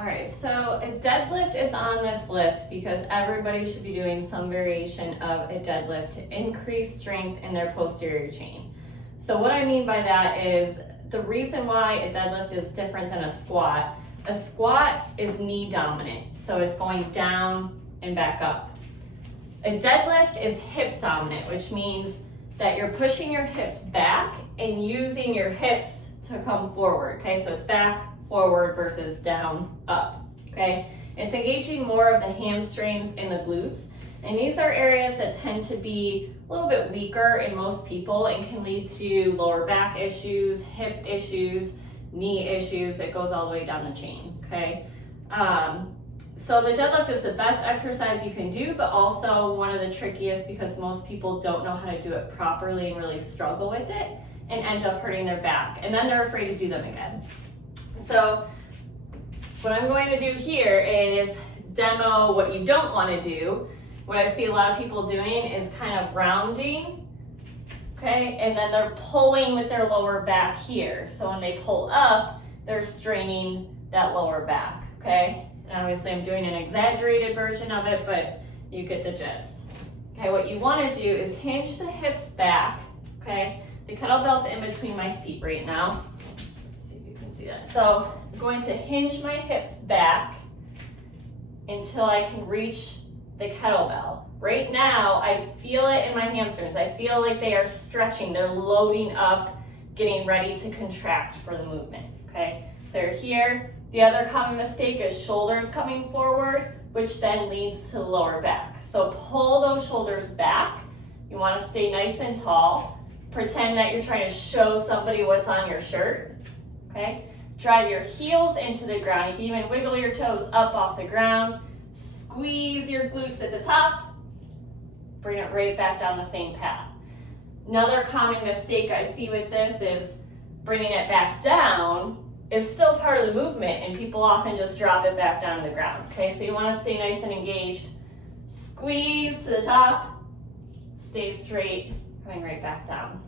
All right, so a deadlift is on this list because everybody should be doing some variation of a deadlift to increase strength in their posterior chain. So what I mean by that is the reason why a deadlift is different than a squat is knee dominant, so it's going down and back up. A deadlift is hip dominant, which means that you're pushing your hips back and using your hips to come forward, okay? So it's back, forward versus down, up, okay? It's engaging more of the hamstrings and the glutes, and these are areas that tend to be a little bit weaker in most people and can lead to lower back issues, hip issues, knee issues. It goes all the way down the chain, okay? So the deadlift is the best exercise you can do, but also one of the trickiest because most people don't know how to do it properly and really struggle with it and end up hurting their back, and then they're afraid to do them again. So what I'm going to do here is demo what you don't want to do. What I see a lot of people doing is kind of rounding, okay? And then they're pulling with their lower back here. So when they pull up, they're straining that lower back, okay? And obviously I'm doing an exaggerated version of it, but you get the gist. Okay, what you want to do is hinge the hips back, okay? The kettlebell's in between my feet right now. So I'm going to hinge my hips back until I can reach the kettlebell. Right now, I feel it in my hamstrings. I feel like they are stretching. They're loading up, getting ready to contract for the movement, okay? So you're here. The other common mistake is shoulders coming forward, which then leads to the lower back. So pull those shoulders back. You want to stay nice and tall. Pretend that you're trying to show somebody what's on your shirt, okay? Drive your heels into the ground. You can even wiggle your toes up off the ground. Squeeze your glutes at the top. Bring it right back down the same path. Another common mistake I see with this is bringing it back down is still part of the movement, and people often just drop it back down to the ground. Okay, so you want to stay nice and engaged. Squeeze to the top. Stay straight, coming right back down.